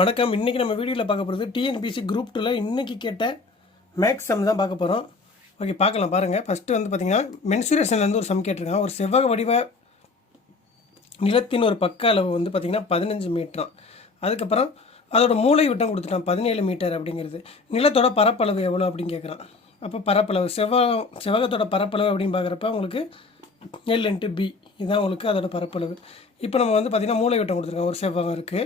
வணக்கம். இன்றைக்கி நம்ம வீடியோவில் பார்க்க போகிறது டிஎன்பிசி குரூப் 2ல் இன்றைக்கி கேட்ட மேக்ஸ் சம் தான் பார்க்க போகிறோம். ஓகே, பார்க்கலாம். பாருங்கள், ஃபஸ்ட்டு வந்து பார்த்திங்கன்னா மென்சுரேஷன்லேருந்து ஒரு சம் கேட்டிருக்காங்க. ஒரு செவ்வக வடிவ நிலத்தின் ஒரு பக்க அளவு வந்து பார்த்திங்கன்னா 15 மீட்டராம். அதுக்கப்புறம் அதோட மூளை விட்டம் கொடுத்துட்டான் 17 மீட்டர் அப்படிங்கிறது. நிலத்தோட பரப்பளவு எவ்வளோ அப்படின்னு கேட்குறான். அப்போ பரப்பளவு செவ்வகத்தோட பரப்பளவு அப்படின்னு பார்க்குறப்ப உங்களுக்கு L×B இதுதான் உங்களுக்கு அதோட பரப்பளவு. இப்போ நம்ம வந்து பார்த்திங்கன்னா மூளை விட்டம் கொடுத்துருக்கோம். ஒரு செவ்வகம் இருக்குது,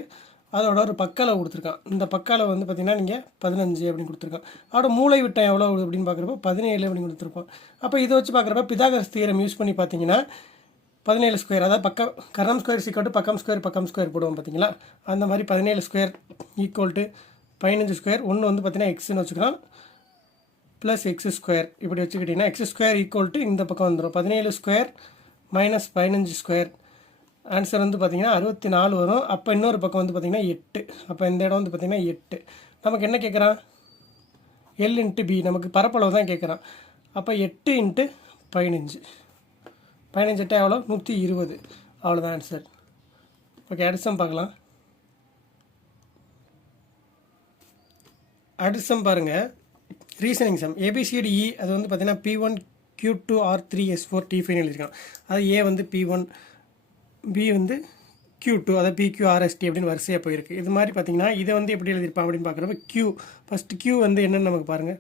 அதோட ஒரு பக்களவு கொடுத்துருக்கான். இந்த பக்களவு வந்து பார்த்திங்கன்னா நீங்கள் 15 அப்படின்னு கொடுத்துருக்கான். அதோட மூளை விட்டம் எவ்வளோ அப்படின்னு பார்க்குறப்ப 17 அப்படின்னு கொடுத்துருப்பான். அப்போ இதை வச்சு பார்க்குறப்ப பிதாகரஸ் தியரம் யூஸ் பண்ணி பார்த்தீங்கன்னா 17 ஸ்கொயர், அதாவது கரம் ஸ்கொயர் ஈக்குவல் டு பக்கம் ஸ்கொயர் போடுவோம் பார்த்தீங்களா. அந்த மாதிரி 17 ஸ்கொயர் ஈக்குவல் டு 15 ஸ்கொயர். ஒன்று வந்து பார்த்திங்கன்னா எக்ஸ்ன்னு வச்சுக்கலாம், ப்ளஸ் எக்ஸ் ஸ்கொயர் இப்படி வச்சுக்கிட்டிங்கன்னா எக்ஸ் ஸ்கொயர் ஈக்குவல் டு இந்த பக்கம் வந்துடும் 17 ஸ்கொயர் மைனஸ் 15 ஸ்கொயர். ஆன்சர் வந்து பார்த்திங்கன்னா 64 வரும். அப்போ இன்னொரு பக்கம் வந்து பார்த்திங்கன்னா 8. அப்போ இந்த இடம் வந்து பார்த்திங்கன்னா 8. நமக்கு என்ன கேட்குறான்? L×B, நமக்கு பரப்பளவு தான் கேட்குறான். அப்போ 8×15 8 எவ்வளோ? 120. அவ்வளோதான் ஆன்சர். ஓகே, அடுத்த சம் பார்க்கலாம். அடுத்த சம் பாருங்கள், ரீசனிங் சம். ABCDE அது வந்து பார்த்திங்கன்னா P1 Q2 R3 S4 T5 எழுதியிருக்கான். அது A வந்து P1, B வந்து Q2, அதாவது PQRST அப்படின்னு வரிசையாக போயிருக்கு. இது மாதிரி பார்த்தீங்கன்னா இதை வந்து எப்படி எழுதியிருப்பான் அப்படின்னு பார்க்குறப்ப Q ஃபஸ்ட்டு Q வந்து என்னென்னு நமக்கு பாருங்கள்.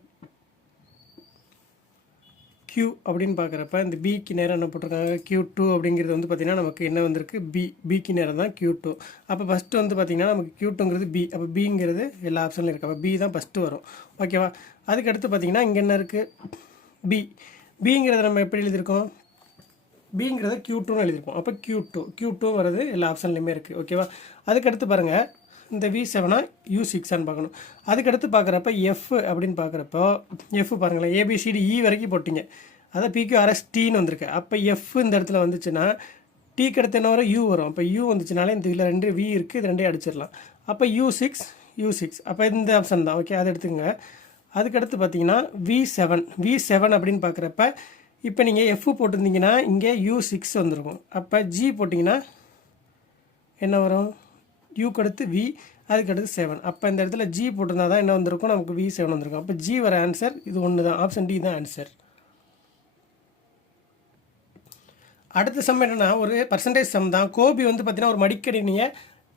Q அப்படின்னு பார்க்குறப்ப இந்த Bக்கு நேரம் என்ன போட்டிருக்காங்க? Q2 அப்படிங்கிறது வந்து பார்த்திங்கன்னா நமக்கு என்ன வந்திருக்கு? Bக்கு நேரம் தான் Q2. அப்போ ஃபஸ்ட்டு வந்து பார்த்திங்கன்னா நமக்கு Q2ங்கிறது B. அப்போ Bங்கிறது எல்லா ஆப்ஷன்லையும் இருக்குது. அப்போ B தான் ஃபஸ்ட்டு வரும். ஓகேவா? அதுக்கடுத்து பார்த்திங்கன்னா இங்கே என்ன இருக்குது? Bங்கிறத நம்ம எப்படி எழுதியிருக்கோம்? Bங்கிறத Q2ன்னு எழுதியிருப்போம். அப்போ Q2 வர்றது எல்லா ஆப்ஷன்லையுமே இருக்குது. ஓகேவா? அதுக்கடுத்து பாருங்கள், இந்த V7 U6 பார்க்கணும். அதுக்கடுத்து பார்க்குறப்ப F அப்படின்னு பார்க்குறப்போ F பாருங்களேன், ABCDE வரைக்கும் போட்டிங்க, அதான் PQRSTன்னு வந்திருக்கு. அப்போ F இந்த இடத்துல வந்துச்சுன்னா Tக்கு அடுத்து என்ன வரும்? U வரும். அப்போ U வந்துச்சுனாலே இந்த இதில் 2 V இருக்குது, இது 2 அடிச்சிடலாம். அப்போ U6. அப்போ இந்த ஆப்ஷன் தான். ஓகே, அதை எடுத்துக்கங்க. அதுக்கடுத்து பார்த்தீங்கன்னா V7 அப்படின்னு பார்க்குறப்ப இப்போ நீங்கள் F போட்டிருந்தீங்கன்னா இங்கே U6 வந்துருக்கும். அப்போ G போட்டிங்கன்னா என்ன வரும்? Uக்கு அடுத்து V, அதுக்கடுத்து 7. அப்போ இந்த இடத்துல G போட்டிருந்தா தான் என்ன வந்திருக்கும்? நமக்கு V7 வந்திருக்கும். அப்போ G வர ஆன்சர் இது ஒன்று தான். ஆப்ஷன் D தான் ஆன்சர். அடுத்த சம் என்னென்னா ஒரு பர்சன்டேஜ் சம் தான். கோபி வந்து பார்த்திங்கன்னா ஒரு மடிக்கணினியை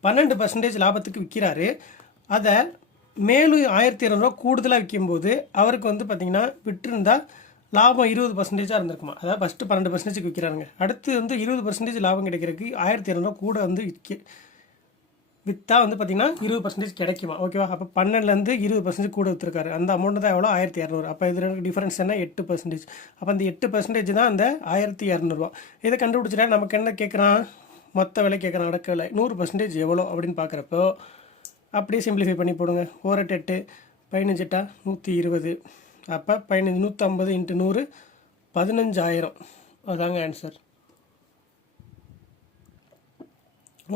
12% லாபத்துக்கு விற்கிறாரு. அதை மேலும் 1200 கூடுதலாக விற்கும்போது அவருக்கு வந்து பார்த்திங்கன்னா விட்டுருந்தால் லாபம் 20% இருந்திருக்குமா. அதாவது ஃபஸ்ட்டு 12% விற்கிறாருங்க. அடுத்து வந்து 20% லாபம் கிடைக்கிறதுக்கு 1200 கூட வந்து விற்றா வந்து பார்த்திங்கன்னா 20% கிடைக்குமா. ஓகேவா? அப்போ 12லேருந்து 20% கூட விற்றுருக்காரு. அந்த அமௌண்ட் தான் எவ்வளோ? 1200. அப்போ இதில் டிஃபரன்ஸ் என்ன? 8%. அப்போ அந்த 8% தான் அந்த 1200. இதை கண்டுபிடிச்சிட்டா நமக்கு என்ன கேட்குறான்? மொத்த விலை கேட்குறான், அடக்க விலை. 100% எவ்வளோ அப்படின்னு பார்க்குறப்போ அப்படியே சிம்பிளிஃபை பண்ணி போடுங்க. 4×8 15 120. அப்போ 150 × 100 15,000. அதாங்க ஆன்சர்.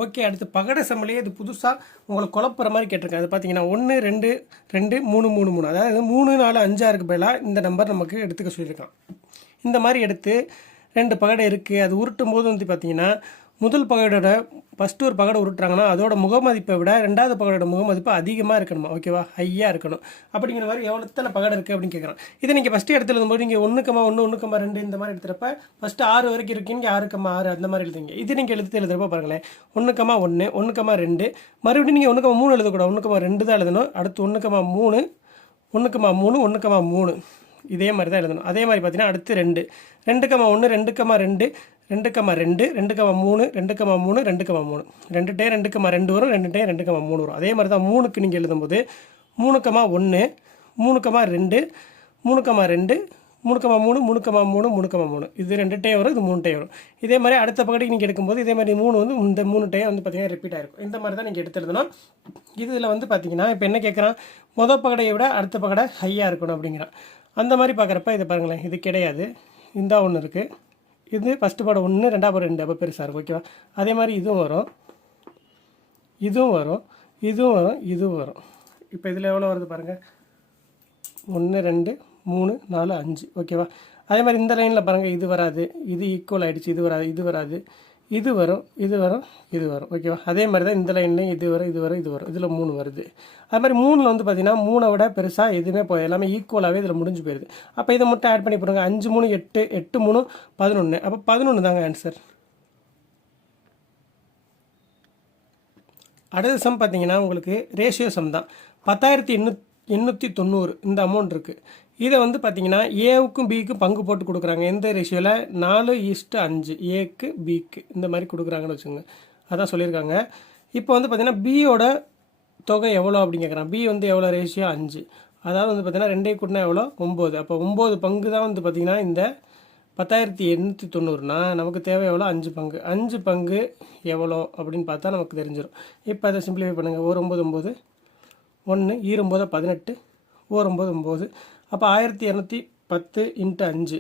ஓகே, அடுத்து பகட சம்மிலேயே இது புதுசாக உங்களை குழப்புற மாதிரி கேட்டிருக்கேன். அது பார்த்தீங்கன்னா 1 2 2 3 3 3, அதாவது 3 4 5 6க்கு பதிலாக இந்த நம்பர் நமக்கு எடுத்துக்க சொல்லியிருக்கான். இந்த மாதிரி எடுத்து 2 பகடை இருக்குது. அது உருட்டும் போது வந்து பார்த்தீங்கன்னா முதல் பகடோட ஃபஸ்ட்டு ஒரு பகடை உருட்டுறாங்கன்னா அதோட முகமதிப்பை விட 2வது பகடோட முகமதிப்பு அதிகமாக இருக்கணுமா. ஓகேவா? ஹையாக இருக்கணும். அப்படிங்கிற மாதிரி எத்தனை பகடை இருக்குது அப்படின்னு கேட்குறான். இதை நீங்கள் ஃபஸ்ட்டு எடுத்து எழுதும்போது நீங்கள் 1,1 1,2 இந்த மாதிரி எடுத்துகிறப்ப ஃபஸ்ட்டு 6 வரைக்கும் இருக்கீங்க, 6,6 அந்த மாதிரி எழுதுங்க. இது நீங்கள் எழுதுறப்ப பாருங்களேன், 1,1 1,2 மறுபடியும் நீங்கள் 1,3 எழுதக்கூடாது, 1,2 தான் எழுதணும். அடுத்து 1,3 1,3 1,3 இதே மாதிரி தான் எழுதணும். அதே மாதிரி பார்த்தீங்கன்னா அடுத்து 2 2,1 2,2 2,2 2,3 2,3 2,3 2 டே 2,2 வரும், 2 டே 2,3 வரும். அதே மாதிரி தான் 3க்கு நீங்கள் எழுதும்போது 3,1 3,2 3,2 3,3 3,3 இது 2 டே வரும், இது 3 டே வரும். இதே மாதிரி அடுத்த பகுதிக்கு நீங்கள் எடுக்கும்போது இதே மாதிரி 3 வந்து இந்த 3 டே வந்து பார்த்தீங்கன்னா ரிப்பீட் ஆகிருக்கும். இந்த மாதிரி தான் நீங்கள் எடுத்து எழுதணும். இதில் வந்து பார்த்தீங்கன்னா இப்போ என்ன கேட்குறான்? மொதல் பகடையை விட அடுத்த பகடை ஹையாக இருக்கணும் அப்படிங்கிறான். அந்த மாதிரி பார்க்குறப்ப இதை பாருங்களேன், இது கிடையாது, இந்த ஒன்று இருக்குது. இது ஃபஸ்ட்டு படம் 1 2வது படம் 2 அப்போ பெருசாக இருக்கும். ஓகேவா? அதே மாதிரி இதுவும் வரும், இதுவும் வரும், இதுவும் வரும், இதுவும் வரும். இப்போ இதில் எவ்வளோ வருது பாருங்கள், 1 2 3 4 5. ஓகேவா? அதே மாதிரி இந்த லைனில் பாருங்கள், இது வராது, இது ஈக்குவல் ஆகிடுச்சு, இது வராது, இது வராது, இது வரும், இது வரும், இது வரும். ஓகேவா? அதே மாதிரி தான் இந்த லைன்லேயும் இது வரும், இது வரும், இது வரும். இதில் 3 வருது. அது மாதிரி 3ல் வந்து பார்த்தீங்கன்னா 3 விட பெருசாக எதுவுமே போய் எல்லாமே ஈக்குவலாகவே இதில் முடிஞ்சு போயிடுது. அப்போ இதை மட்டும் ஆட் பண்ணி போடுங்க. 5 3 8, 8 3 11. அப்போ 11 தாங்க ஆன்சர். அடுத்த சம் பார்த்தீங்கன்னா உங்களுக்கு ரேஷியோ சம் தான். 10,890 இந்த அமௌண்ட் இருக்குது. இதை வந்து பார்த்தீங்கன்னா ஏவுக்கும் பிக்கும் பங்கு போட்டு கொடுக்குறாங்க. எந்த ரேஷியோவில்? 4:5 ஏக்கு பிக்கு இந்த மாதிரி கொடுக்குறாங்கன்னு வச்சுக்கோங்க. அதான் சொல்லியிருக்காங்க. இப்போ வந்து பார்த்தீங்கன்னா பியோட தொகை எவ்வளோ அப்படின்னு கேட்குறான். பி வந்து எவ்வளோ ரேஷியோ? 5. அதாவது வந்து பார்த்தீங்கன்னா 2 கூட்டினா எவ்வளோ? 9. அப்போ 9 பங்கு தான் வந்து பார்த்தீங்கன்னா இந்த 10,890னா நமக்கு தேவை எவ்வளோ? 5 பங்கு. 5 பங்கு எவ்வளோ அப்படின்னு பார்த்தா நமக்கு தெரிஞ்சிடும். இப்போ அதை சிம்பிளிஃபை பண்ணுங்கள். 9 9 1 9 18 9 9. அப்போ 1210 × 5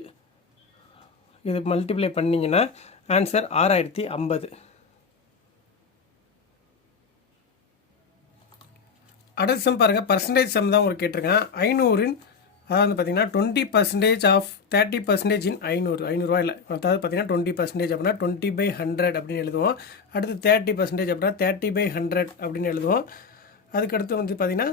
இது மல்டிப்ளை பண்ணிங்கன்னா ஆன்சர் 6050. அடுத்த சம் பாருங்கள். பர்சன்டேஜ் சம் தான் உங்களுக்கு கேட்டிருக்கேன். 500 அதாவது வந்து பார்த்தீங்கன்னா 20% ஆஃப் 30% இன் 500. 500 இல்லை, அதாவது பார்த்தீங்கன்னா 20% அப்படின்னா 20/100 அப்படின்னு எழுதுவோம். அடுத்து 30% அப்படின்னா 30/100 அப்படின்னு எழுதுவோம். அதுக்கடுத்து வந்து பார்த்தீங்கன்னா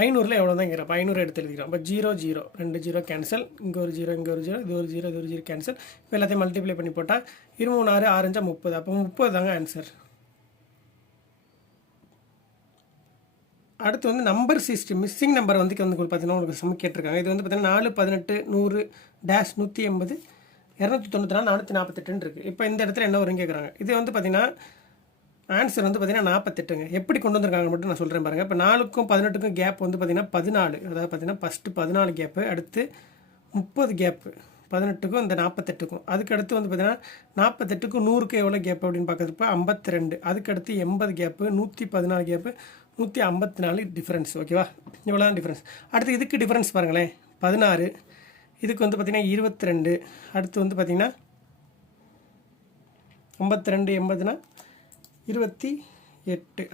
500ல் எவ்வளோ தான் இங்கிறப்ப 500 எடுத்து எழுதிக்கிறோம். அப்போ 0 0 2 0 கேன்சல், இங்கே ஒரு 0 இங்கே ஒரு 0, இது ஒரு 0 இது ஒரு 0 கேன்சல். இப்போ எல்லாத்தையும் மல்டிப்ளை பண்ணி போட்டால் 23 6 6 5 30. அப்போ 30 தாங்க ஆன்சர். அடுத்து வந்து நம்பர் சிஸ்டம் மிஸ்ஸிங் நம்பர் வந்து பார்த்தீங்கன்னா உங்களுக்கு சம் கேட்டிருக்காங்க. இது வந்து பார்த்தீங்கன்னா 4 18 100 டேஷ் 180 294 448 இருக்குது. இப்போ இந்த இடத்துல என்ன வரும்னு கேட்குறாங்க. இது வந்து பார்த்தீங்கன்னா ஆன்சர் வந்து பார்த்தீங்கன்னா 48ங்க. எப்படி கொண்டு வந்திருக்காங்க மட்டும் நான் சொல்கிறேன் பாருங்கள். இப்போ 4க்கும் 18க்கும் கேப் வந்து பார்த்தீங்கன்னா 14. அதாவது பார்த்தீங்கன்னா ஃபஸ்ட்டு 14 கேப்பு, அடுத்து 30 கேப்பு 18க்கும் இந்த 48க்கும். அதுக்கடுத்து வந்து பார்த்தீங்கன்னா 48க்கும் 100க்கு எவ்வளோ கேப் அப்படின்னு பார்க்குறப்ப 52. அதுக்கடுத்து 80 கேப்பு, 114 கேப்பு, 154 டிஃப்ரென்ஸ். ஓகேவா? இவ்வளோ தான் டிஃப்ரென்ஸ். அடுத்து இதுக்கு டிஃப்ரென்ஸ் பாருங்களேன். 16. இதுக்கு வந்து பார்த்தீங்கன்னா 22. அடுத்து வந்து பார்த்தீங்கன்னா 52 80னா 28.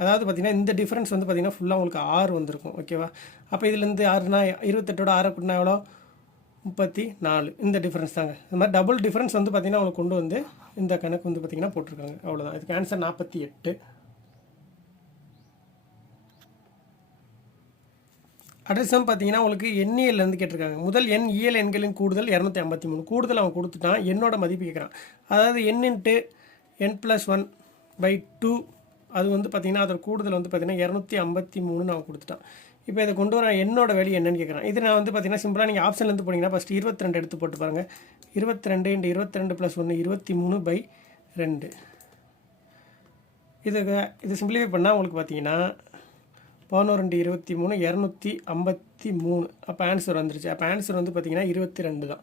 அதாவது பார்த்தீங்கன்னா இந்த டிஃப்ரென்ஸ் வந்து பார்த்தீங்கன்னா ஃபுல்லாக உங்களுக்கு 6 வந்திருக்கும். ஓகேவா? அப்போ இதுலேருந்து 6னா 28ஓட 6 கூட்டினா எவ்வளோ? 34. இந்த டிஃப்ரென்ஸ் தாங்க. இந்த மாதிரி டபுள் டிஃப்ரென்ஸ் வந்து பார்த்தீங்கன்னா உங்களுக்கு கொண்டு வந்து இந்த கணக்கு வந்து பார்த்தீங்கன்னா போட்டிருக்காங்க. அவ்வளோதான். இதுக்கு ஆன்சர் 48. அடுத்த பார்த்தீங்கன்னா உங்களுக்கு எண்ணியல்லேருந்து கேட்டிருக்காங்க. முதல் எண் இயல் எண்களின் கூடுதல் 253. கூடுதல் அவன் கொடுத்துட்டான். என்னோட மதிப்பு கேட்குறான். அதாவது n × n+1/2 அது வந்து பார்த்தீங்கன்னா அதோட கூடுதல் வந்து பார்த்தீங்கன்னா 253 அவன் கொடுத்துட்டான். இப்போ இதை கொண்டு வர என்னோட வேல்யூ என்னன்னு கேட்குறான். இது நான் வந்து பார்த்தீங்கன்னா சிம்பிளாக நீங்கள் ஆப்ஷன்லேருந்து போனீங்கன்னா ஃபஸ்ட்டு 22 எடுத்து போட்டு பாருங்கள். 22 × 22 + 1 23/2. இது சிம்பிளிஃபை பண்ணால் உங்களுக்கு பார்த்தீங்கன்னா 11 × 23 253. அப்போ ஆன்சர் வந்துருச்சு. அப்போ ஆன்சர் வந்து பார்த்தீங்கன்னா 22 தான்.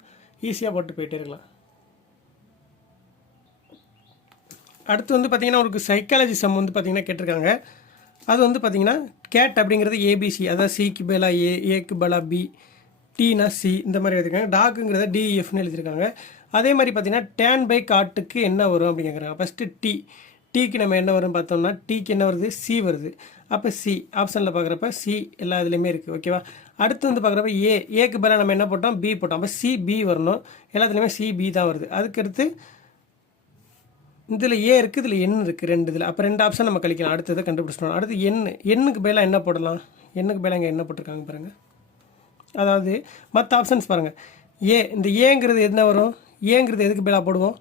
ஈஸியாக போட்டு போயிட்டே இருக்கலாம். அடுத்து வந்து பார்த்தீங்கன்னா உங்களுக்கு சைக்காலஜி சம் வந்து பார்த்தீங்கன்னா கேட்டிருக்காங்க. அது வந்து பார்த்தீங்கன்னா கேட் அப்படிங்கிறது ஏபிசி, அதாவது சிக்கு பதிலாக ஏக்கு பதிலாக பி, டீனா சி இந்த மாதிரி எழுதிருக்காங்க. டாக்குங்கிறத டிஎஃப்னு எழுதியிருக்காங்க. அதே மாதிரி பார்த்தீங்கன்னா tan/காட்டுக்கு என்ன வரும் அப்படின்னு கேட்குறாங்க. ஃபஸ்ட்டு டீக்கு நம்ம என்ன வரும் பார்த்தோம்னா டீக்கு என்ன வருது? சி வருது. அப்போ சி ஆப்ஷனில் பார்க்குறப்ப சி எல்லா இதுலேயுமே இருக்குது. ஓகேவா? அடுத்து வந்து பார்க்குறப்ப ஏக்கு பதிலாக நம்ம என்ன போட்டோம்? பி போட்டோம். அப்போ சி பி வரணும். எல்லாத்துலேயுமே சி பி தான் வருது. அதுக்கடுத்து இதில் ஏ இருக்குது, இதில் எண் இருக்குது, 2 இதில். அப்போ 2 ஆப்ஷன் நம்ம கழிக்கலாம். அடுத்ததை கண்டுபிடிச்சிட்டோம். அடுத்து எண்ணுக்கு பதிலாக என்ன போடலாம்? எண்ணுக்கு பதிலாக இங்கே என்ன போட்டிருக்காங்க பாருங்கள். அதாவது மற்ற ஆப்ஷன்ஸ் பாருங்கள். இந்த ஏங்கிறது என்ன வரும்? ஏங்கிறது எதுக்கு பதிலாக போடுவோம்?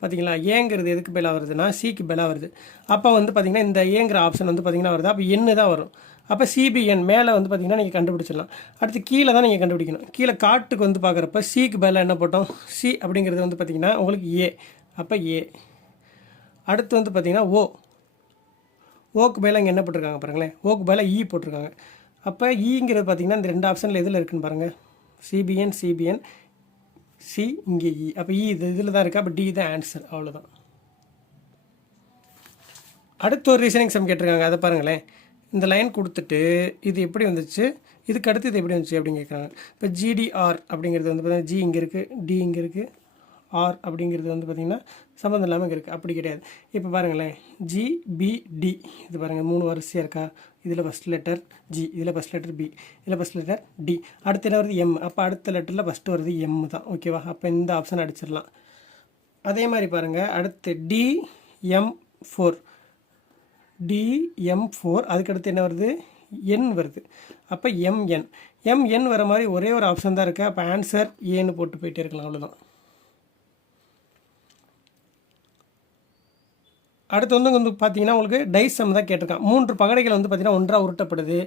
பார்த்தீங்களா? ஏங்கிறது எதுக்கு பதிலாக வருதுன்னா சிக்கு பதிலாக வருது. அப்போ வந்து பார்த்தீங்கன்னா இந்த ஏங்கிற ஆப்ஷன் வந்து பார்த்தீங்கன்னா வருது. அப்போ எண்ணு தான் வரும். அப்போ சிபிஎன் மேலே வந்து பார்த்தீங்கன்னா நீங்கள் கண்டுபிடிச்சிடலாம். அடுத்து கீழே தான் நீங்கள் கண்டுபிடிக்கணும். கீழே காட்டுக்கு வந்து பார்க்குறப்ப சிக்கு பதிலாக என்ன போட்டோம்? சி அப்படிங்கிறது வந்து பார்த்தீங்கன்னா உங்களுக்கு ஏ. அப்போ ஏ. அடுத்து வந்து பார்த்தீங்கன்னா ஓக்கு பதிலாக இங்கே என்ன போட்டிருக்காங்க பாருங்களேன். ஓக்கு பதிலாக இ போட்டிருக்காங்க. அப்போ ஈங்கிறது பார்த்தீங்கன்னா இந்த 2 ஆப்ஷனில் எதில் இருக்குன்னு பாருங்கள். சிபிஎன் சி இங்கே இ. அப்போ இதில் தான் இருக்குது. அப்போ டி தான் ஆன்சர். அவ்வளோதான். அடுத்து ஒரு ரீசனிங் சம் கேட்டிருக்காங்க. அதை பாருங்களேன். இந்த லைன் கொடுத்துட்டு இது எப்படி வந்துச்சு, இதுக்கு அடுத்து இது எப்படி வந்துச்சு அப்படின்னு கேட்குறாங்க. இப்போ ஜிடிஆர் அப்படிங்கிறது வந்து பார்த்தீங்கன்னா ஜி இங்கே இருக்குது, டி இங்கே இருக்குது, ஆர் அப்படிங்கிறது வந்து பார்த்திங்கன்னா சம்மந்தம் இல்லாமல் இங்கே இருக்குது. அப்படி கிடையாது. இப்போ பாருங்களேன். ஜிபிடி இது பாருங்கள் 3 வரிசையாக இருக்கா? இதில் ஃபஸ்ட் லெட்டர் ஜி, இதில் ஃபஸ்ட் லெட்டர் பி, இதில் ஃபஸ்ட் லெட்டர் டி, அடுத்த என்ன வருது? எம். அப்போ அடுத்த லெட்டரில் ஃபஸ்ட்டு வருது எம் தான். ஓகேவா? அப்போ இந்த ஆப்ஷன் அடிச்சிடலாம். அதே மாதிரி பாருங்கள். அடுத்து DM4 DM4 அதுக்கடுத்து என்ன வருது என் வருது. அப்போ MN வர மாதிரி ஒரே ஒரு ஆப்ஷன் தான் இருக்குது. அப்போ ஆன்சர் ஏன்னு போட்டு போயிட்டே இருக்கலாம், அவ்வளோதான். அடுத்து வந்து பார்த்தீங்கன்னா உங்களுக்கு டைஸ் சம் தான் கேட்டிருக்கான். 3 பகடைகள் வந்து பார்த்தீங்கன்னா ஒன்றாக உருட்டப்படுது.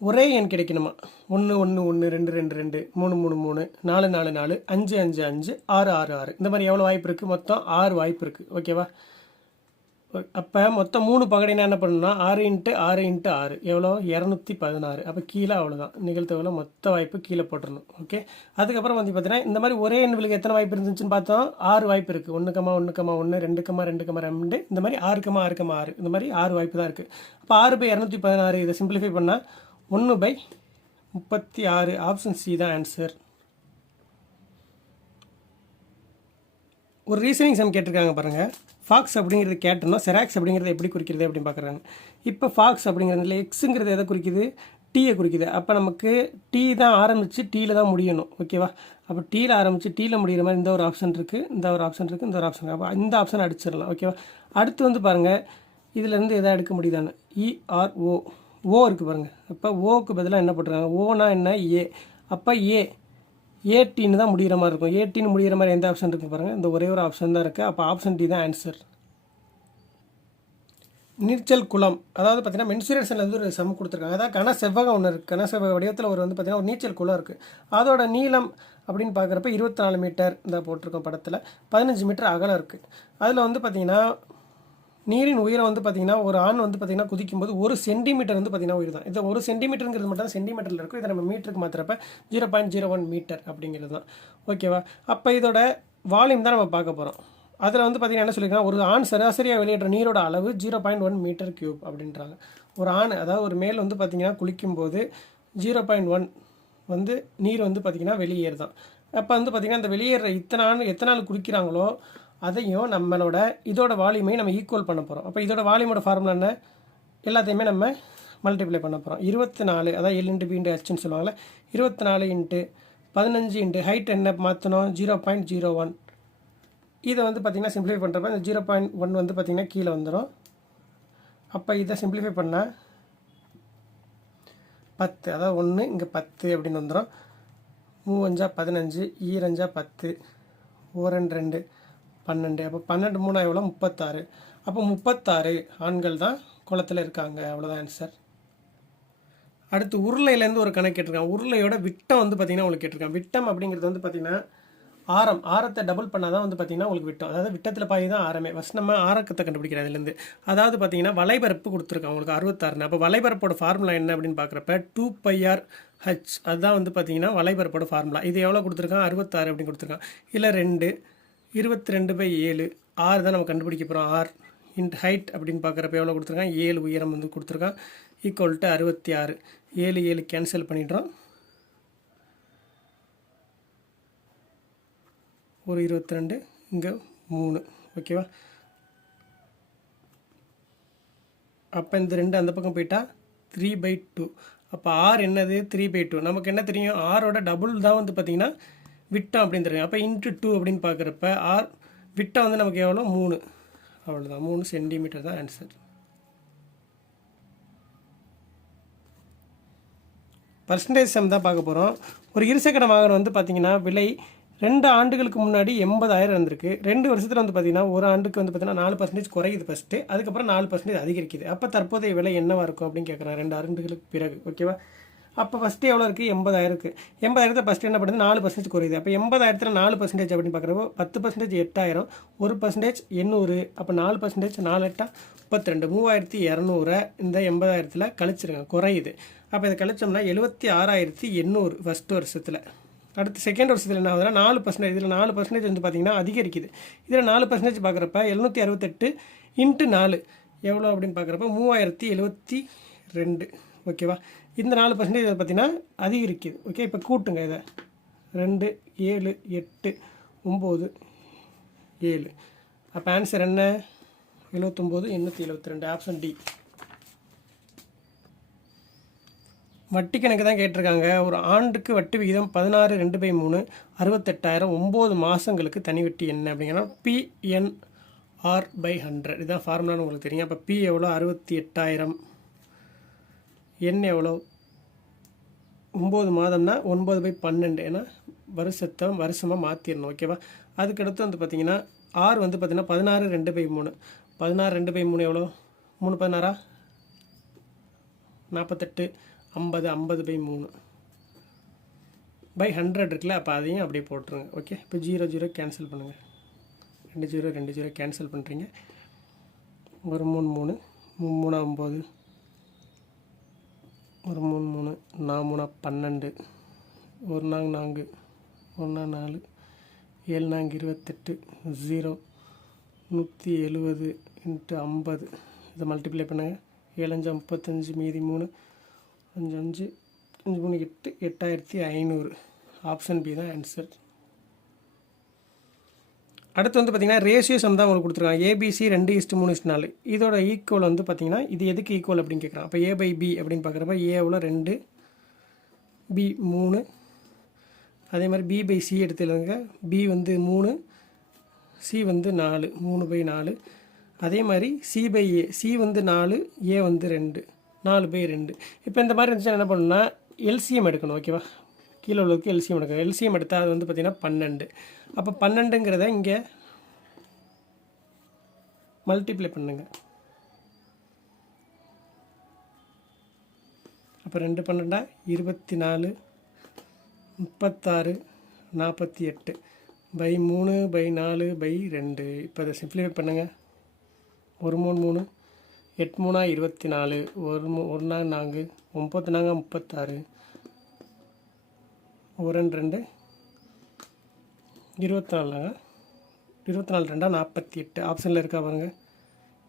ஒரே எண் கிடைக்கணுமா? 1 1 1 2 2 2 3 3 3 4 4 4 5 5 5 6 6 6 இந்த மாதிரி எவ்வளோ வாய்ப்பு இருக்குது? மொத்தம் 6 வாய்ப்பு இருக்குது. ஓகேவா? அப்போ மொத்தம் 3 பகடைனா என்ன பண்ணணும்னா 6 × 6 × 6 எவ்வளோ? 216. அப்போ கீழே அவ்வளோதான் நிகழ்த்தவளோ மொத்த வாய்ப்பு கீழே போட்டுடணும். ஓகே. அதுக்கப்புறம் வந்து பார்த்தீங்கன்னா இந்த மாதிரி ஒரே எண்களுக்கு எத்தனை வாய்ப்பு இருந்துச்சுன்னு பார்த்தோம்? 6 வாய்ப்பு இருக்குது. 1, 1, 1, 2, 2, 2 இந்த மாதிரி 6, 6, 6 இந்த மாதிரி 6 வாய்ப்பு தான் இருக்குது. அப்போ 6/216 இதை சிம்பிளிஃபை பண்ணால் 1/36. ஆப்ஷன் சி தான் ஆன்சர். ஒரு ரீசனிங் சம் கேட்டிருக்காங்க பாருங்கள். ஃபாக்ஸ் அப்படிங்கிறது கேட்டோம்னா செராக்ஸ் அப்படிங்கிறது எப்படி குறிக்கிறது அப்படின்னு பார்க்குறாங்க. இப்போ ஃபாக்ஸ் அப்படிங்கிறதுல எக்ஸுங்கிறது எதை குறிக்குது? டீயை குறிக்குது. அப்போ நமக்கு டீ தான் ஆரம்பித்து டீயில் தான் முடியணும். ஓகேவா? அப்போ டீயில் ஆரம்பித்து டீயில் முடிகிற மாதிரி இந்த ஒரு ஆப்ஷன் இருக்குது, இந்த ஒரு ஆப்ஷன் இருக்குது, இந்த ஒரு ஆப்ஷன் இருக்குது. அப்போ இந்த ஆப்ஷன் அடிச்சிடலாம். ஓகேவா? அடுத்து வந்து பாருங்கள், இதிலேருந்து எதை எடுக்க முடியுதான்னு ERO ஓ இருக்குது பாருங்கள். அப்போ ஓக்கு பதிலாக என்ன போட்டுருக்காங்க? ஓனா என்ன? ஏ. அப்போ ஏடின்னு தான் முடிகிற மாதிரி இருக்கும். ஏடின்னு முடிகிற மாதிரி எந்த ஆப்ஷன் இருக்குது பாருங்கள். இந்த ஒரே ஒரு ஆப்ஷன் தான் இருக்குது. அப்போ ஆப்ஷன் டி தான் ஆன்சர். நீச்சல் குளம், அதாவது பார்த்தீங்கன்னா மென்சுரேஷன்லேருந்து ஒரு சம் கொடுத்துருக்காங்க. அதாவது கன செவ்வகம் ஒன்று இருக்குது. கன செவ்வக வடிவத்தில் ஒரு வந்து பார்த்தீங்கன்னா ஒரு நீச்சல் குளம் இருக்குது. அதோட நீளம் அப்படின்னு பார்க்குறப்ப 24 மீட்டர் இந்த போட்டிருக்கோம் படத்தில். 15 மீட்டர் அகலம் இருக்குது. அதில் வந்து பார்த்தீங்கன்னா நீரின் உயரம் வந்து பார்த்தீங்கன்னா ஒரு ஆண் வந்து பார்த்தீங்கன்னா குதிக்கும்போது 1 சென்டிமீட்டர் வந்து பார்த்தீங்கன்னா உயிர் தான். இது 1 சென்டிமீட்டருங்கிறது மட்டும் தான் சென்டிமீட்டரில் இருக்கும். இதை நம்ம மீட்டருக்கு மாற்றுறப்ப 0.01 மீட்டர் அப்படிங்கிறது தான். ஓகேவா? அப்போ இதோட வால்யூம் தான் நம்ம பார்க்க போகிறோம். அதில் வந்து பார்த்தீங்கன்னா என்ன சொல்லியிருக்காங்க? ஒரு ஆண் சராசரியாக வெளியேற்ற நீரோட அளவு 0.1 மீட்டர் கியூப் அப்படின்றாங்க. ஒரு ஆண், அதாவது ஒரு மேல் வந்து பார்த்தீங்கன்னா குளிக்கும்போது 0.1 வந்து நீர் வந்து பார்த்தீங்கன்னா வெளியேறுதான். அப்போ வந்து பார்த்தீங்கன்னா அந்த வெளியேற எத்தனை நாள் குளிக்கிறாங்களோ அதையும் நம்மளோட இதோட வால்யூமையும் நம்ம ஈக்குவல் பண்ண போகிறோம். அப்போ இதோட வால்யூமோட ஃபார்முலா என்ன? எல்லாத்தையுமே நம்ம மல்டிப்ளை பண்ண போகிறோம். 24, அதாவது L × B × Hன்னு சொல்லுவாங்கள்ல. 24 × 15 × ஹைட் என்ன மாற்றணும்? 0.01. இதை வந்து பார்த்திங்கன்னா சிம்பிளிஃபை பண்ணுறப்ப இந்த 0.1 வந்து பார்த்திங்கன்னா கீழே வந்துடும். அப்போ இதை சிம்பிளிஃபை பண்ணால் 10, அதாவது 1 இங்கே 10 அப்படின்னு வந்துடும். 3 5 15, 2 5 10, 1 2 12. அப்போ 12 3 எவ்வளோ? 36. அப்போ 36 ஆண்கள் தான் குளத்தில் இருக்காங்க. அவ்வளோதான் ஆன்சர். அடுத்து உருளையிலேருந்து ஒரு கணக்கு கேட்டிருக்காங்க. உருளையோட விட்டம் வந்து பார்த்திங்கன்னா உங்களுக்கு கேட்டிருக்காங்க. விட்டம் அப்படிங்கிறது வந்து பார்த்திங்கன்னா ஆரத்தை டபுள் பண்ணால் தான் வந்து பார்த்திங்கன்னா உங்களுக்கு விட்டம். அதாவது விட்டத்தில் பாதி தான் ஆரமே. ஃபஸ்ட் நம்ம ஆரக்கத்தை கண்டுபிடிக்கிறோம். அதுலேருந்து அதாவது பார்த்திங்கன்னா வலைபரப்பு கொடுத்துருக்காங்க உங்களுக்கு 66. அப்போ வலைபரப்போட ஃபார்முலா என்ன அப்படின்னு பார்க்குறப்ப 2πr/h. அதுதான் வந்து பார்த்திங்கன்னா வலைபரப்போட ஃபார்முலா. இது எவ்வளோ கொடுத்துருக்கான்? 66 அப்படின்னு கொடுத்துருக்கான். இல்லை 2 22/7 ஆர் தான் நம்ம கண்டுபிடிக்க போகிறோம். ஆர் இன்ட் ஹைட் அப்படின்னு பார்க்குறப்ப எவ்வளோ கொடுத்துருக்கான்? 7 உயரம் வந்து கொடுத்துருக்கான். Equal to 66. 7 7 கேன்சல் பண்ணிடுறோம். ஒரு 22, இங்கே 3. ஓகேவா? அப்போ இந்த 2 அந்த பக்கம் போயிட்டா 3/2. அப்போ ஆர் என்னது? 3/2. நமக்கு என்ன தெரியும்? ஆரோட டபுள் தான் வந்து பார்த்திங்கன்னா விட்டம் அப்படின்னு தெரியும். அப்போ இன்ட்டு 2 அப்படின்னு பார்க்குறப்ப ஆர் விட்டம் வந்து நமக்கு எவ்வளோ? 3. அவ்வளோதான். 3 சென்டிமீட்டர் தான் ஆன்சர். பர்சன்டேஜ் சம் தான் பார்க்க போகிறோம். ஒரு இருசக்கர வாகனம் வந்து பார்த்திங்கன்னா விலை 2 ஆண்டுகளுக்கு முன்னாடி 80,000 இருந்திருக்கு. 2 வருஷத்தில் வந்து பார்த்திங்கன்னா ஒரு ஆண்டுக்கு வந்து பார்த்திங்கன்னா 4% குறையுது ஃபஸ்ட்டு. அதுக்கப்புறம் 4% அதிகரிக்குது. அப்போ தற்போதைய விலை என்னவாக இருக்கும் அப்படின்னு கேட்குறாங்க 2 ஆண்டுகளுக்கு பிறகு. ஓகேவா? அப்போ ஃபஸ்ட்டு எவ்வளோ இருக்குது? 80,000 இருக்குது. 80,000 ஃபஸ்ட்டு என்ன பண்ணுது? 4% குறையுது. அப்போ 80,000 4% அப்படின்னு பார்க்குறப்போ 10% 8,000, 1% 800. அப்போ 4% 4 8 32. 3,200 இந்த 80,000 கழிச்சிருங்க, குறையுது. அப்போ இதை கழிச்சோம்னா 76,800 ஃபஸ்ட்டு வருஷத்தில். அடுத்து செகண்ட் வருஷத்தில் என்ன ஆகுதுன்னா 4%. இதில் 4% வந்து பார்த்திங்கன்னா அதிகரிக்குது. இதில் 4% பார்க்குறப்ப 768 × 4 எவ்வளோ அப்படின்னு பார்க்குறப்ப 3072. ஓகேவா? இந்த 4% பார்த்திங்கன்னா அதிகரிக்குது. ஓகே, இப்போ கூட்டுங்க இதை. 2 7 8 9 7. அப்போ ஆன்சர் என்ன? 79,872. Option D. வட்டி கணக்கு தான் கேட்டிருக்காங்க. ஒரு ஆண்டுக்கு வட்டி விகிதம் 16 2/3 68,000. 9 மாதங்களுக்கு தனி வட்டி என்ன அப்படிங்கன்னா PNRR R/100. இதுதான் ஃபார்முலான்னு உங்களுக்கு தெரியும். அப்போ P எவ்வளோ? 68,000. N எவ்வளோ? 9 மாதம்னா 9/12. ஏன்னா வருஷமாக மாற்றிடணும். ஓகேவா? அதுக்கடுத்து வந்து பார்த்திங்கன்னா R வந்து பார்த்திங்கன்னா 16 2/3. 16 2/3 எவ்வளோ? 3 16 48 50 50/3 100 இருக்குல்ல. அப்போ அதையும் அப்படியே போட்டுருங்க. ஓகே, இப்போ 0 0 கேன்சல் பண்ணுங்கள். 2 0 2 0 கேன்சல் பண்ணுறீங்க. ஒரு 3 3 3 9 ஒரு 3 3 4 3 12 ஒரு 4 4 1 4 7 4 28 0 170 × 50. இதை மல்டிப்ளை பண்ணுங்கள். 7 5 35 மீதி 3 5 5 5 3 8 8500. ஆப்ஷன் பி தான் ஆன்சர். அடுத்து வந்து பார்த்திங்கன்னா ரேஷியோ சம் தான் உங்களுக்கு கொடுத்துருக்காங்க. ABC 2:3:4. இதோட ஈக்குவல் வந்து பார்த்திங்கன்னா இது எதுக்கு ஈக்குவல் அப்படின்னு கேட்குறான். அப்போ A/B அப்படின்னு பார்க்குறப்ப A எவ்வளோ? 2, B 3. அதே மாதிரி B/C எடுத்துருங்க. B வந்து 3, C வந்து 4, 3/4. அதே மாதிரி C/A, C வந்து 4, A வந்து 2, 4/2. இப்போ இந்த மாதிரி இருந்துச்சுன்னா என்ன பண்ணணும்னா LCM எடுக்கணும். ஓகேவா? கீழே உள்ளதுக்கு LCM எடுக்கணும். LCM எடுத்தால் அது வந்து பார்த்திங்கன்னா 12. அப்போ 12ங்கிறத இங்கே மல்டிப்ளை பண்ணுங்க. அப்போ 2 12 24 36 48 3/4/2. இப்போ அதை சிம்ப்ளிஃபை பண்ணுங்கள். 1 3 3 8 3 24 1 4 4 9 4 36 1 2 24 24 2 48. ஆப்ஷனில் இருக்கா பாருங்கள்.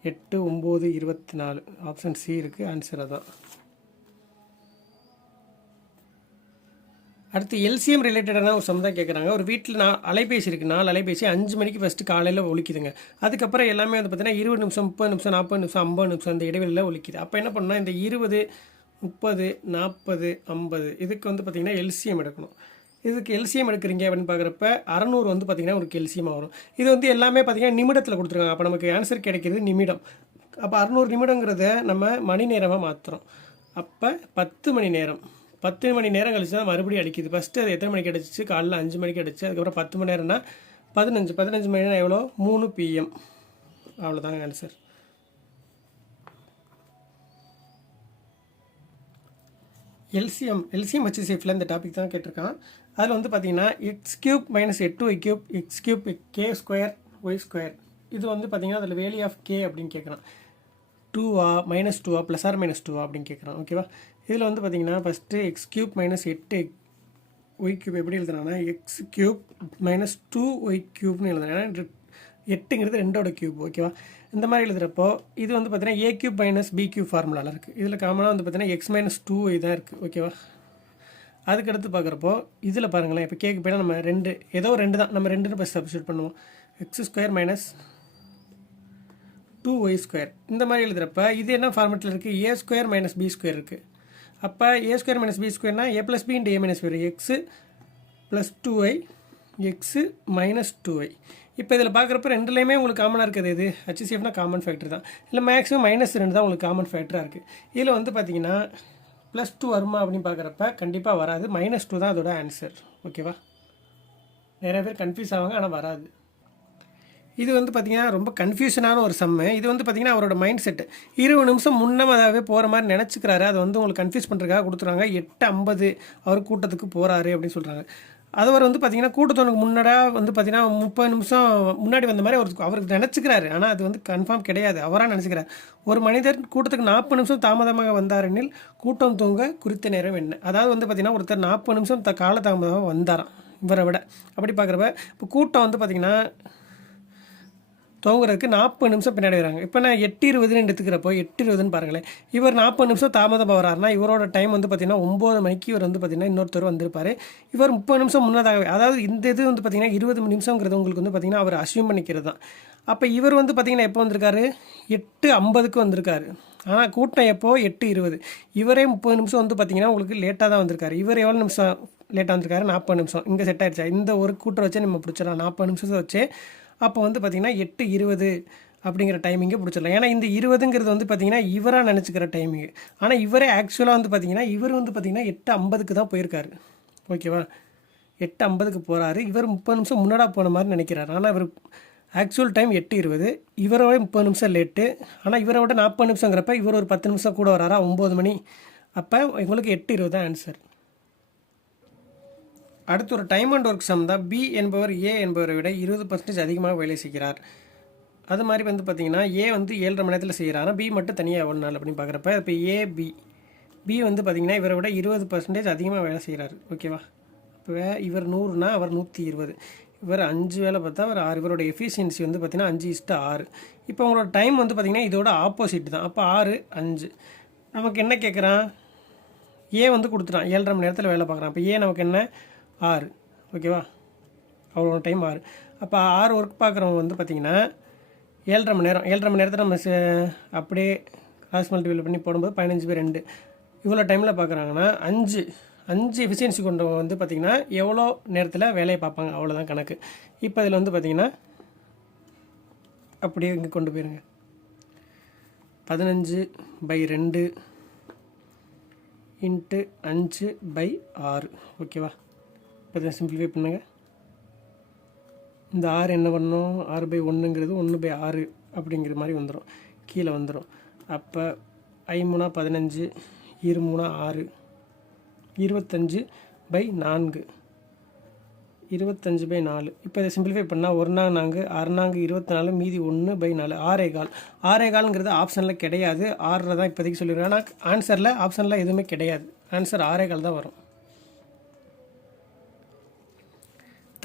8 9 24. ஆப்ஷன் சி இருக்குது. ஆன்சர் அதான். அடுத்து எல்சிஎம் ரிலேட்டடான ஒரு சம் தான் கேட்குறாங்க. ஒரு வீட்டில் அலைபேசி இருக்குது. 4 அலைபேசி 5 மணிக்கு ஃபஸ்ட்டு காலையில் ஒலிக்குதுங்க. அதுக்கப்புறம் எல்லாமே வந்து பார்த்தீங்கன்னா 20 நிமிஷம் 30 நிமிஷம் 40 நிமிஷம் 50 நிமிஷம் அந்த இடைவெளியில் ஒலிக்குது. அப்போ என்ன பண்ணால் இந்த 20 30 40 50 இதுக்கு வந்து பார்த்திங்கன்னா எல்சிஎம் எடுக்கணும். இதுக்கு எல்சிஎம் எடுக்கிறீங்க அப்படின்னு பார்க்குறப்ப 600 வந்து பார்த்திங்கன்னா உங்களுக்கு எல்சிஎம் வரும். இது வந்து எல்லாமே பார்த்திங்கன்னா நிமிடத்தில் கொடுத்துருக்காங்க. அப்போ நமக்கு ஆன்சர் கிடைக்கிறது நிமிடம். அப்போ 600 நிமிடங்கிறத நம்ம மணி நேரமாக மாற்றுறோம். அப்போ 10 மணி நேரம். 10 மணி நேரம் கழிச்சு தான் மறுபடியும் அடிக்குது. ஃபஸ்ட்டு அது எத்தனை மணிக்கு அடிச்சு? காலைல 5 மணிக்கு அடிச்சு. அதுக்கப்புறம் 10 மணி நேரம்னா 15 மணி நேரம் எவ்வளோ? 3 PM. அவ்வளோதாங்க ஆன்சர். எல்சிஎம் HCFல இந்த டாபிக் தான் கேட்டிருக்கான். அதில் வந்து பார்த்தீங்கன்னா x³ - 8y³ x³ k² y². இது வந்து பார்த்தீங்கன்னா அதில் வேல்யூ ஆஃப் k அப்படின்னு கேட்குறான். 2 -2 + -2 அப்படின்னு கேட்குறான். ஓகேவா? இதில் வந்து பார்த்தீங்கன்னா ஃபஸ்ட்டு x³ - 8y³ எப்படி எழுதுறாங்கன்னா x³ - 2y³ எழுதுறேன். ஏன்னா 8ங்கிறது 2ஓட க்யூப். ஓகேவா? இந்த மாதிரி எழுதுகிறப்போ இது வந்து பார்த்தீங்கன்னா a³ - b³ ஃபார்முலாவில் இருக்குது. இதில் காமனாக வந்து பார்த்தீங்கன்னா x - 2y தான் இருக்குது. ஓகேவா? அதுக்கடுத்து பார்க்குறப்போ இதில் பாருங்களேன். இப்போ கேக்கு போய்னா நம்ம 2 ஏதோ 2 தான். நம்ம 2ன்னு ஃபஸ்ட் சப்ஸ்டியூட் பண்ணுவோம். x² - 2y². இந்த மாதிரி எழுதுகிறப்ப இது என்ன ஃபார்மெட்டில் இருக்குது? a² - b² இருக்குது. அப்போ a² - b²னா a + b × a - b x + 2y x - 2y. இப்போ இதில் பார்க்குறப்ப ரெண்டுலேயுமே உங்களுக்கு காமனாக இருக்குது. இது HCFனா காமன் ஃபேக்டர் தான். இல்லை மேக்ஸிமம் -2 தான் உங்களுக்கு காமன் ஃபேக்டராக இருக்குது. இதில் வந்து பார்த்தீங்கன்னா +2 வருமா அப்படின்னு பார்க்குறப்ப கண்டிப்பாக வராது. -2 தான் அதோட ஆன்சர். ஓகேவா? நிறைய பேர் கன்ஃபியூஸ் ஆவாங்க, ஆனால் வராது. இது வந்து பார்த்திங்கன்னா ரொம்ப கன்ஃபியூஷனான ஒரு சம்மு. இது வந்து பார்த்திங்கன்னா அவரோட மைண்ட் செட்டு 20 நிமிஷம் முன்னதாகவே போகிற மாதிரி நினச்சிக்கிறாரு. அதை வந்து உங்களுக்கு கன்ஃபியூஸ் பண்ணுறதுக்காக கொடுத்துருவாங்க. 8:50 அவர் கூட்டத்துக்கு போகிறாரு அப்படின்னு சொல்கிறாங்க. அது வந்து பார்த்திங்கன்னா கூட்டத்தொனுக்கு முன்னாடியாக வந்து பார்த்திங்கன்னா 30 நிமிஷம் முன்னாடி வந்த மாதிரி அவருக்கு நினச்சிக்கிறாரு. ஆனால் அது வந்து கன்ஃபார்ம் கிடையாது. அவராக நினச்சிக்கிறார். ஒரு மனிதர் கூட்டத்துக்கு 40 நிமிஷம் தாமதமாக வந்தாரெனில் கூட்டம் தூங்க குறித்த நேரம் என்ன? அதாவது வந்து பார்த்திங்கன்னா ஒருத்தர் 40 நிமிஷம் கால தாமதமாக வந்தாராம் இவரை விட. அப்படி பார்க்குறப்ப இப்போ கூட்டம் வந்து பார்த்திங்கன்னா தூங்குறதுக்கு 40 நிமிஷம் பின்னாடி வராங்க. இப்போ நான் 8:20 எடுத்துக்கிறப்போ 8:20 பாருங்களேன். இவர் 40 நிமிஷம் தாமதமாக வராருன்னா இவரோட டைம் வந்து பார்த்திங்கன்னா 9 மணிக்கு இவர் வந்து பார்த்திங்கன்னா இன்னொருத்தர் வந்திருப்பார். இவர் 30 நிமிஷம் முன்னதாகவே, அதாவது இந்த இது வந்து பார்த்திங்கன்னா 20 நிமிஷங்கிறது உங்களுக்கு வந்து பார்த்திங்கன்னா அவர் அஸ்யூம் பண்ணிக்கிறது தான். அப்போ இவர் வந்து பார்த்திங்கன்னா எப்போ வந்திருக்காரு? 8:50க்கு வந்திருக்காரு. ஆனால் கூட்டம் எப்போ? 8:20. இவரே 30 நிமிஷம் வந்து பார்த்திங்கன்னா உங்களுக்கு லேட்டாக தான் வந்திருக்காரு. இவர் எவ்வளோ நிமிஷம் லேட்டாக வந்திருக்காரு? 40 நிமிஷம். இங்கே செட் ஆகிடுச்சா? இந்த ஒரு கூட்டம் வச்சே நம்ம பிடிச்சிடலாம். 40 நிமிஷத்தை வச்சு அப்போ வந்து பார்த்திங்கன்னா 8:20 அப்படிங்கிற டைமிங்கை பிடிச்சிடலாம். ஏன்னா இந்த 20ங்கிறது வந்து பார்த்திங்கன்னா இவராக நினச்சிக்கிற டைமிங்கு. ஆனால் இவரே ஆக்சுவலாக வந்து பார்த்திங்கன்னா இவர் வந்து பார்த்திங்கன்னா 8:50க்கு தான் போயிருக்காரு. ஓகேவா, 8:50க்கு போகிறாரு. இவர் 30 நிமிஷம் முன்னாடி போன மாதிரி நினைக்கிறார். ஆனால் இவர் ஆக்சுவல் டைம் 8:20, இவரோட 30 நிமிஷம் லேட்டு. ஆனால் இவரோட 40 நிமிஷங்கிறப்ப இவர் ஒரு 10 நிமிஷம் கூட வராரா, 9 மணி. அப்போ உங்களுக்கு 8:20 தான் ஆன்சர். அடுத்து ஒரு டைம் அண்ட் ஒர்க் சம் தான். பி என்பவர் ஏ என்பவரை விட 20% அதிகமாக வேலை செய்கிறார். அது மாதிரி வந்து பார்த்திங்கன்னா ஏ வந்து 7.5 மணி நேரத்தில் செய்கிறார், பி மட்டும் தனியாக 1 நாள் அப்படின்னு பார்க்குறப்ப இப்போ பி வந்து பார்த்திங்கன்னா இவரை விட 20% அதிகமாக வேலை செய்கிறார். ஓகேவா, இப்போ இவர் 100னா அவர் 120, இவர் 5 வேலை பார்த்தா அவர் 6. இவரோட எஃபிஷியன்சி வந்து பார்த்திங்கன்னா 5:6. இப்போ உங்களோட டைம் வந்து பார்த்திங்கன்னா இதோட ஆப்போசிட் தான். அப்போ 6, 5. நமக்கு என்ன கேட்குறான், ஏ வந்து கொடுத்துட்டான் 7.5 மணி நேரத்தில் வேலை பார்க்குறான். இப்போ ஏ நமக்கு என்ன 6. ஓகேவா, அவ்வளோ டைம் 6. அப்போ 6 ஒர்க் பார்க்குறவங்க வந்து பார்த்திங்கன்னா 7.5 மணி நேரம். 7.5 மணி நேரத்தில் நம்ம அப்படியே கிராஸ் மல்டிபிள் பண்ணி போடும்போது 15/2 இவ்வளோ டைமில் பார்க்குறாங்கன்னா 5 எஃபிஷியன்சி கொண்டவங்க வந்து பார்த்திங்கன்னா எவ்வளோ நேரத்தில் வேலையை பார்ப்பாங்க, அவ்வளோதான் கணக்கு. இப்போ இதில் வந்து பார்த்திங்கன்னா அப்படியே இங்கே கொண்டு போயிருங்க. 15/2 × 5/6. ஓகேவா, இப்போ இதை சிம்பிளிஃபை பண்ணுங்கள். இந்த 6 என்ன பண்ணணும், 6/1ங்கிறது 1/6 அப்படிங்கிற மாதிரி வந்துடும், கீழே வந்துடும். அப்போ 5×3 15, 2×3 6, 25/4. 25/4. இப்போ இதை சிம்பிளிஃபை பண்ணால் 1×4, 6×4 24, மீதி 1/4, 6/4. 6/4ங்கிறது ஆப்ஷனில் கிடையாது, 6 தான் இப்போதைக்கு சொல்லிடுறேன். ஆனால் ஆன்சரில் ஆப்ஷனில் எதுவுமே கிடையாது, ஆன்சர் 6/4 தான் வரும்.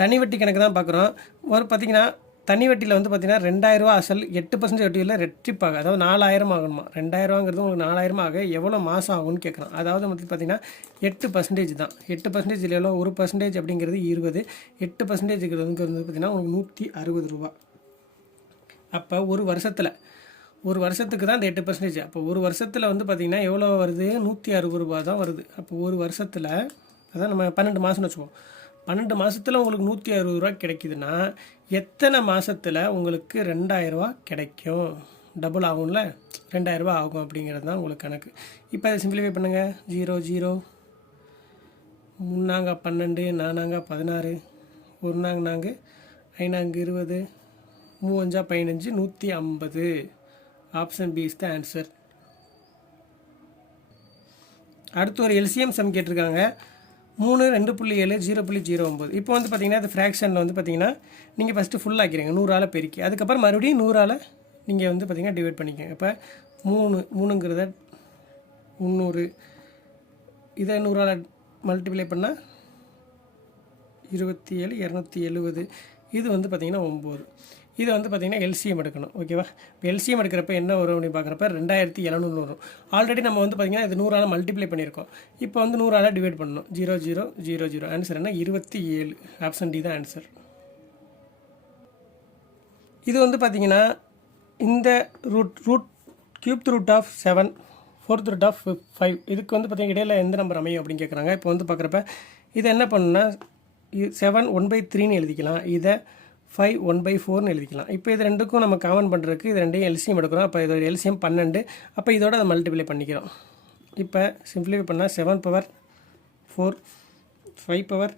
தனி வட்டி கணக்கு தான் பார்க்குறோம். ஒரு பார்த்திங்கன்னா தனி வட்டியில் வந்து பார்த்திங்கன்னா 2000 அசல், 8% வட்டியில் ரெட்டிப்பாக, அதாவது 4000 ஆகணுமா. 2000ங்கிறது உங்களுக்கு 4000 ஆக எவ்வளோ மாதம் ஆகும்னு கேட்குறோம். அதாவது வந்து பார்த்திங்கன்னா 8% தான். 8% எவ்வளோ, 1% அப்படிங்கிறது 20, 8%ங்கிறது வந்து பார்த்திங்கன்னா உங்களுக்கு 160 ரூபா. அப்போ ஒரு வருஷத்துக்கு தான் இந்த 8%. அப்போ ஒரு வருஷத்தில் வந்து பார்த்திங்கன்னா எவ்வளோ வருது, 160 ரூபா தான் வருது. அப்போ ஒரு வருஷத்தில், அதான் நம்ம 12 மாதம்னு வச்சுப்போம், 12 மாதத்தில் உங்களுக்கு 160 ரூபா கிடைக்குதுன்னா எத்தனை மாதத்தில் உங்களுக்கு 2000 ரூபா கிடைக்கும், டபுள் ஆகும்ல, 2000 ரூபா ஆகும் அப்படிங்கிறது தான் உங்களுக்கு கணக்கு. இப்போ அதை சிம்பிளிஃபை பண்ணுங்கள். 0 0 3×4 12, 4×4 16, 1×4 5×4 20, 3×5 15, 150. Option B is the answer. அடுத்து ஒரு எல்சிஎம் சம் கேட்டிருக்காங்க. 3 2.7 0.09. இப்போ வந்து பார்த்திங்கன்னா அது ஃப்ராக்ஷனில் வந்து பார்த்திங்கன்னா நீங்கள் ஃபஸ்ட்டு ஃபுல் ஆக்கிடுங்க 100ஆல் பெருக்கி, அதுக்கப்புறம் மறுபடியும் 100ஆல் நீங்கள் வந்து பார்த்திங்கன்னா டிவைட் பண்ணிக்கோங்க. இப்போ 3ங்கிறத 300, இதை 100ஆல் மல்டிப்ளை பண்ணால் 27, 270. இது வந்து பார்த்திங்கன்னா 9. இது வந்து பார்த்திங்கன்னா எல்சிஎம் எடுக்கணும். ஓகேவா, இப்போ எல்சிஎம் எடுக்கிறப்ப என்ன வரும் அப்படின்னு பார்க்குறப்ப 2700 வரும். ஆல்ரெடி நம்ம வந்து பார்த்திங்கன்னா இது 100ஆல் மல்டிப்ளை பண்ணியிருக்கோம். இப்போ வந்து 100ஆல் டிவைட் பண்ணணும். 0 0 0 0. ஆன்சர் என்ன, 27. ஆப்ஷன் டி தான் ஆன்சர். இது வந்து பார்த்திங்கன்னா இந்த cube root of 7, 4th root of 5, இதுக்கு வந்து பார்த்திங்கன்னா இடையில எந்த நம்பர் அமையும் அப்படின்னு கேட்குறாங்க. இப்போ வந்து பார்க்குறப்ப இதை என்ன பண்ணுன்னா 7 1/3ன்னு எழுதிக்கலாம், இதை 5 1/4ன்னு எழுதிக்கலாம். இப்போ இது ரெண்டுக்கும் நம்ம காமன் பண்ணுறதுக்கு இது ரெண்டையும் எல்சிஎம் எடுக்கிறோம். அப்போ இதோட எல்சிஎம் 12. அப்போ இதோட அதை மல்டிப்ளை பண்ணிக்கிறோம். இப்போ சிம்பிளிஃபை பண்ணால் 7/4, 5/3,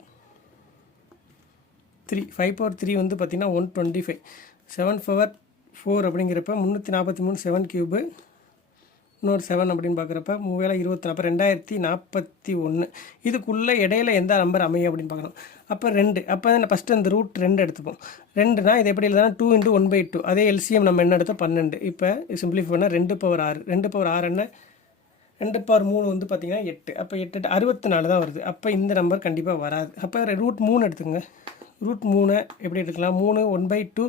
5/3 வந்து பார்த்திங்கன்னா 125. 7/4 அப்படிங்கிறப்ப 343, 7 கியூபு, இன்னொரு 7 அப்படின்னு பார்க்குறப்ப 3 24, அப்போ 2041. இதுக்குள்ளே இடையில எந்த நம்பர் அமையும் அப்படின்னு பார்க்குறோம். அப்போ 2. அப்போ நான் ஃபஸ்ட்டு அந்த ரூட் 2 எடுத்துப்போம். 2னா இது எப்படி எழுதுனா 2 × 1/2. அதே எல்சிஎம் நம்ம என்ன எடுத்தோம் 12. இப்போ சிம்பிளிஃபை பண்ணால் 2/6. 2/6 என்ன, 2/3 வந்து பார்த்திங்கன்னா 8. அப்போ 8 64 தான் வருது. அப்போ இந்த நம்பர் கண்டிப்பாக வராது. அப்போ ரூட் 3 எடுத்துங்க. ரூட் 3 எப்படி எடுத்துக்கலாம், 3 1/2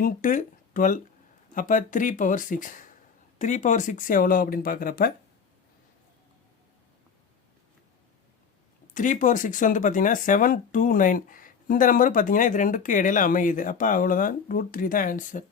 × 12. அப்போ 3/6. 3/6 எவ்வளோ அப்படின்னு பார்க்குறப்ப 3/6 வந்து பார்த்திங்கன்னா 729. இந்த நம்பர் பார்த்திங்கன்னா இது ரெண்டுக்கும் இடையில அமையுது. அப்போ அவ்வளோதான், ரூட் 3 தான் ஆன்சர்.